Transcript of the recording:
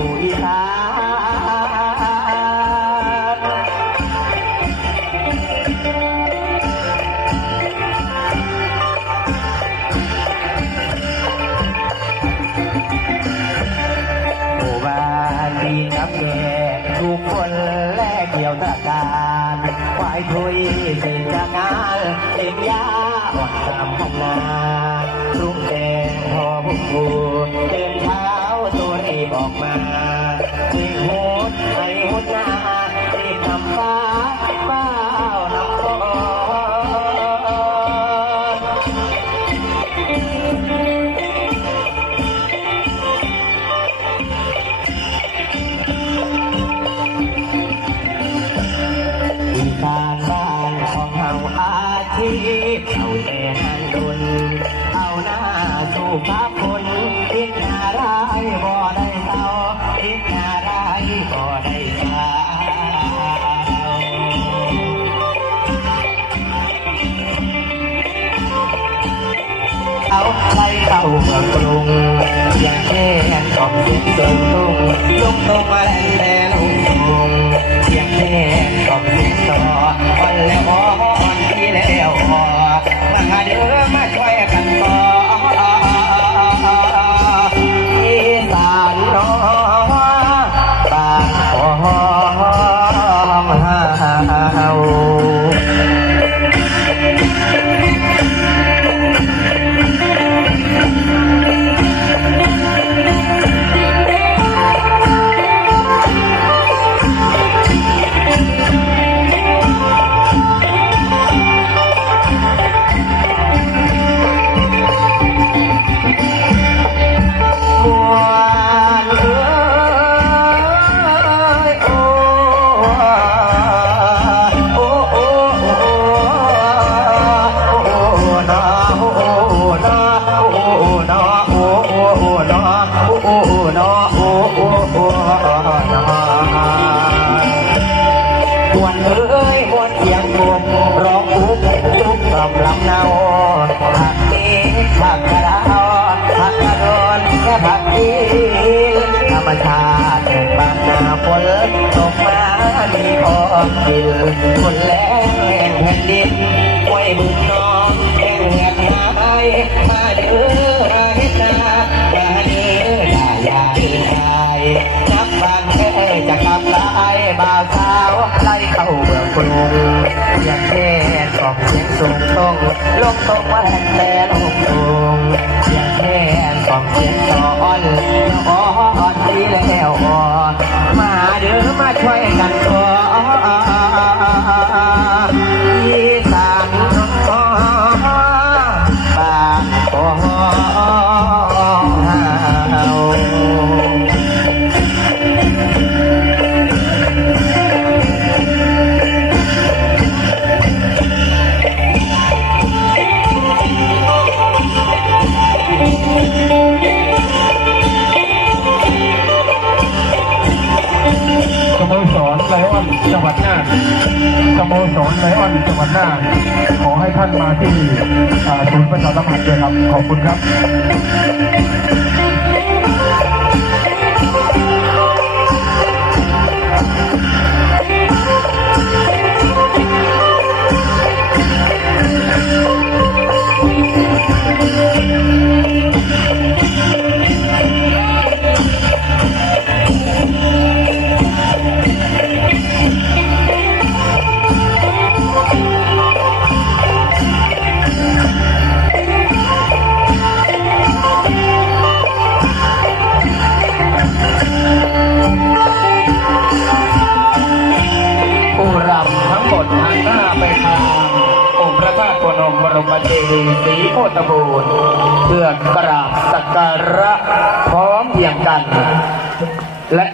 ูอีสานหมู่บ้านดีนับแกทุกคนแลกเกี่ยวตะการควายทุยเศษจากงานเล่นยาอ่อนตามพันนารุ่งแดงพอบุกบู เอาใช้เข้าเมืองกรุงอย่างแค่กล่องเสียงตรงตุ้งลุงตรงมาแล้วแต่ลุง จุกกำลำเนาผักตีผักกระดอนผักกระโดนแค่ผักอีธรรมชาติบางนาฝนตกมามีพอกินคนแรงแผ่นดินไว้บุญน้องแห่งแหงือกห กตกว่าแทนแต่ลงตรงเสียงแค่กล่องเสียงตออ่อนอ่อนดีแล้วอ่อน สโมสรไลออนจังหวัดน่านสโมสรไลออนจังหวัดน่านขอให้ท่านมาที่อ่าศูนย์ประชาสัมพันธ์ด้วยครับ ขอบคุณครับ หมดทางหน้าไปทางองค์พระธาตุพนมบรมเจดีย์ศรีโคตบูรณ์เพื่อกราบสักการะพร้อมเพียงกัน และ